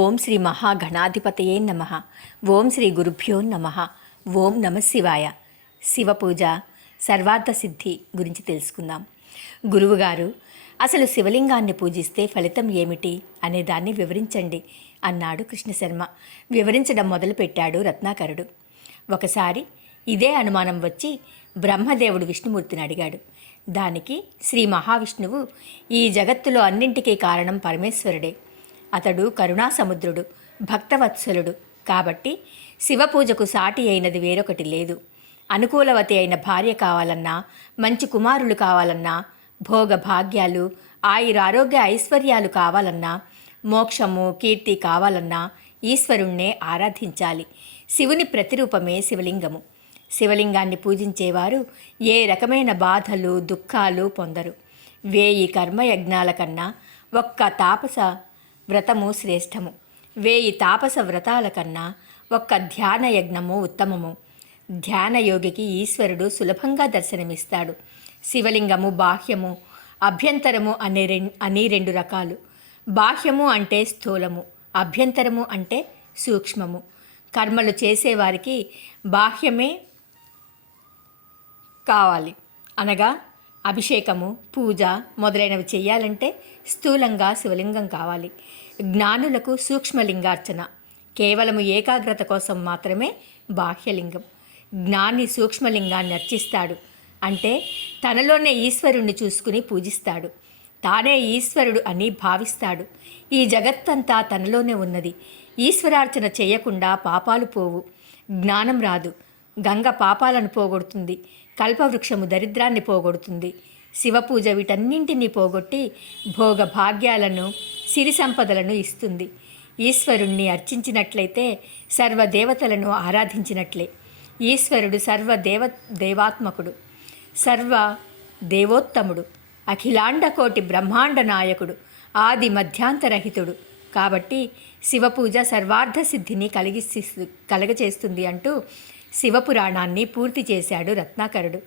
ఓం శ్రీ మహాగణాధిపతయే నమ. ఓం శ్రీ గురుభ్యో నమ. ఓం నమ శివాయ. శివపూజ సర్వార్థ సిద్ధి గురించి తెలుసుకుందాం. గురువుగారు, అసలు శివలింగాన్ని పూజిస్తే ఫలితం ఏమిటి అనే దాన్ని వివరించండి అన్నాడు కృష్ణశర్మ. వివరించడం మొదలుపెట్టాడు రత్నాకరుడు. ఒకసారి ఇదే అనుమానం వచ్చి బ్రహ్మదేవుడు విష్ణుమూర్తిని అడిగాడు. దానికి శ్రీ మహావిష్ణువు, ఈ జగత్తులో అన్నింటికీ కారణం పరమేశ్వరుడే. అతడు కరుణాసముద్రుడు, భక్తవత్సలుడు. కాబట్టి శివపూజకు సాటి అయినది వేరొకటి లేదు. అనుకూలవతి అయిన భార్య కావాలన్నా, మంచి కుమారులు కావాలన్నా, భోగ భాగ్యాలు, ఆయురారోగ్య ఐశ్వర్యాలు కావాలన్నా, మోక్షము కీర్తి కావాలన్నా ఈశ్వరుణ్ణే ఆరాధించాలి. శివుని ప్రతిరూపమే శివలింగము. శివలింగాన్ని పూజించేవారు ఏ రకమైన బాధలు దుఃఖాలు పొందరు. 1000 కర్మయజ్ఞాల కన్నా ఒక్క తాపస వ్రతము శ్రేష్టము. 1000 తాపస వ్రతాల కన్నా ఒక్క ధ్యాన యజ్ఞము ఉత్తమము. ధ్యానయోగికి ఈశ్వరుడు సులభంగా దర్శనమిస్తాడు. శివలింగము బాహ్యము, అభ్యంతరము అని 2 రకాలు. బాహ్యము అంటే స్థూలము, అభ్యంతరము అంటే సూక్ష్మము. కర్మలు చేసేవారికి బాహ్యమే కావాలి. అనగా అభిషేకము, పూజ మొదలైనవి చేయాలంటే స్థూలంగా శివలింగం కావాలి. జ్ఞానులకు సూక్ష్మలింగార్చన, కేవలము ఏకాగ్రత కోసం మాత్రమే బాహ్యలింగం. జ్ఞాని సూక్ష్మలింగాన్ని అర్చిస్తాడు. అంటే తనలోనే ఈశ్వరుణ్ణి చూసుకుని పూజిస్తాడు. తానే ఈశ్వరుడు అని భావిస్తాడు. ఈ జగత్తంతా తనలోనే ఉన్నది. ఈశ్వరార్చన చేయకుండా పాపాలు పోవు, జ్ఞానం రాదు. గంగ పాపాలను పోగొడుతుంది, కల్పవృక్షము దరిద్రాన్ని పోగొడుతుంది. శివపూజ వీటన్నింటినీ పోగొట్టి భోగ భాగ్యాలను, సిరి సంపదలను ఇస్తుంది. ఈశ్వరుణ్ణి అర్చించినట్లయితే సర్వదేవతలను ఆరాధించినట్లే. ఈశ్వరుడు దేవాత్మకుడు, సర్వ దేవోత్తముడు, అఖిలాండకోటి బ్రహ్మాండ నాయకుడు, ఆది మధ్యాంతరహితుడు. కాబట్టి శివపూజ సర్వార్థ సిద్ధిని కలగచేస్తుంది అంటూ శివపురాణాన్ని పూర్తి చేశాడు రత్నాకరుడు.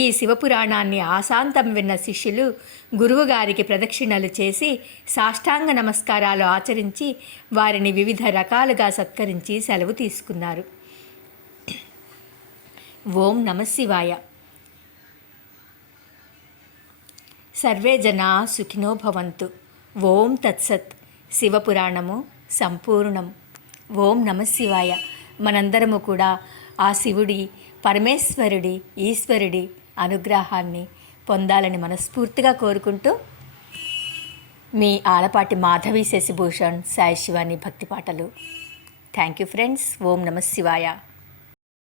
ఈ శివపురాణాన్ని ఆశాంతం విన్న శిష్యులు గురువుగారికి ప్రదక్షిణలు చేసి సాష్టాంగ నమస్కారాలు ఆచరించి వారిని వివిధ రకాలుగా సత్కరించి సెలవు తీసుకున్నారు. ఓం నమ శివాయ. సర్వే జనా సుఖినో భవంతు. ఓం తత్సత్. శివపురాణము సంపూర్ణం. ఓం నమ శివాయ. మనందరము కూడా ఆ శివుడి, పరమేశ్వరుడి, ఈశ్వరుడి అనుగ్రహాన్ని పొందాలని మనస్ఫూర్తిగా కోరుకుంటూ మీ ఆలపాటి మాధవి శశిభూషణ్ సాయి శివాని భక్తి పాటలు. Thank you friends. ఓం నమ శివాయ.